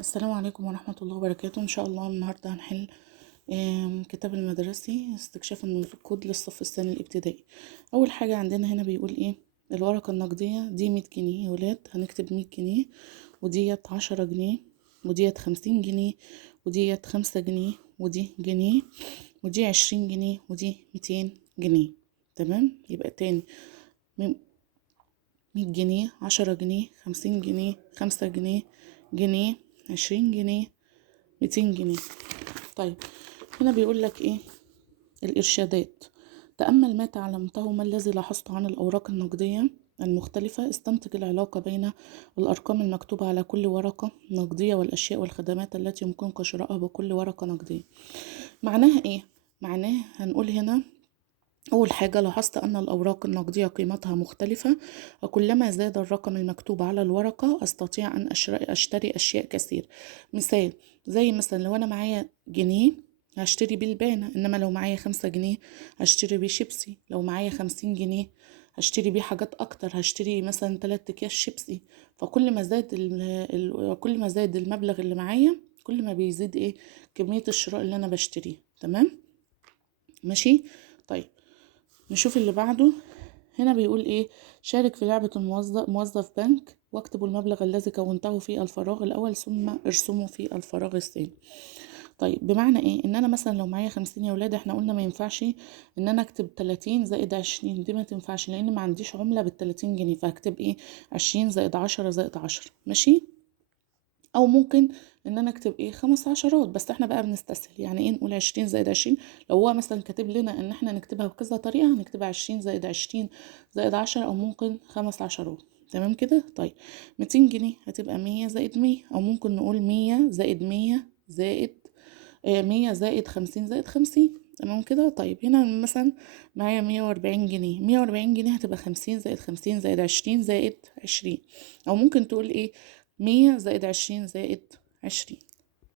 السلام عليكم ورحمة الله وبركاته. إن شاء الله النهاردة هنحل كتاب المدرسي استكشاف النقود للصف الثاني الابتدائي. أول حاجة عندنا هنا بيقول إيه؟ الورقة النقدية دي 100 جنيه يا ولاد، هنكتب 100 جنيه، وديت 10 جنيه، وديت 50 جنيه، وديت 5 جنيه، ودي جنيه، ودي 20 جنيه، ودي 200 جنيه. تمام، يبقى تاني: 100 جنيه، 10 جنيه، 50 جنيه، 5 جنيه، جنيه، 20 جنيه، 200 جنيه. طيب هنا بيقول لك ايه؟ الإرشادات: تأمل ما تعلمته، ما الذي لاحظته عن الأوراق النقدية المختلفة، استنتج العلاقة بين الأرقام المكتوبة على كل ورقة نقدية والأشياء والخدمات التي يمكنك شرائها بكل ورقة نقدية. معناها ايه؟ معناه هنقول هنا أول حاجة: لاحظت أن الأوراق النقدية قيمتها مختلفة، وكلما زاد الرقم المكتوب على الورقة أستطيع أن أشتري أشياء كثير. مثال: زي مثلا لو أنا معايا جنيه هشتري بيه البانة، إنما لو معايا 5 جنيه هشتري بيه شيبسي، لو معايا 50 جنيه هشتري بيه حاجات أكتر، هشتري مثلا 3 أكياس شيبسي. فكل ما زاد كل ما زاد المبلغ اللي معايا كل ما بيزيد ايه؟ كمية الشراء اللي أنا بشتريه. تمام، ماشي. طيب نشوف اللي بعده. هنا بيقول ايه؟ شارك في لعبة موظف بنك، واكتبوا المبلغ الذي كونته في الفراغ الأول ثم ارسموا في الفراغ الثاني. طيب بمعنى ايه؟ ان انا مثلا لو معايا 50 يا ولاد، احنا قلنا ما ينفعش ان انا اكتب 30 زائد 20، دي ما تنفعش لان ما عنديش عملة بال30 جنيه، فهكتب ايه؟ 20 زائد 10 زائد 10. ماشي. او ممكن ان انا اكتب ايه؟ 5 عشرات، بس احنا بقى بنستسهل. يعني ايه نقول 20 زائد 20؟ لو هو مثلا كاتب لنا ان احنا نكتبها بكذا طريقة هنكتبها 20 زائد 20 زائد 10، او ممكن 5 عشرات. تمام كده. طيب 200 جنيه هتبقى 100 زائد 100، او ممكن نقول 100 زائد 100 زائد 100 زائد 50 زائد 50. تمام كده. طيب هنا مثلا معايا 140 جنيه، 140 جنيه هتبقى 50 زائد 50 زائد 20 زائد 20، او ممكن تقول ايه؟ 100 زائد 20 زائد 20.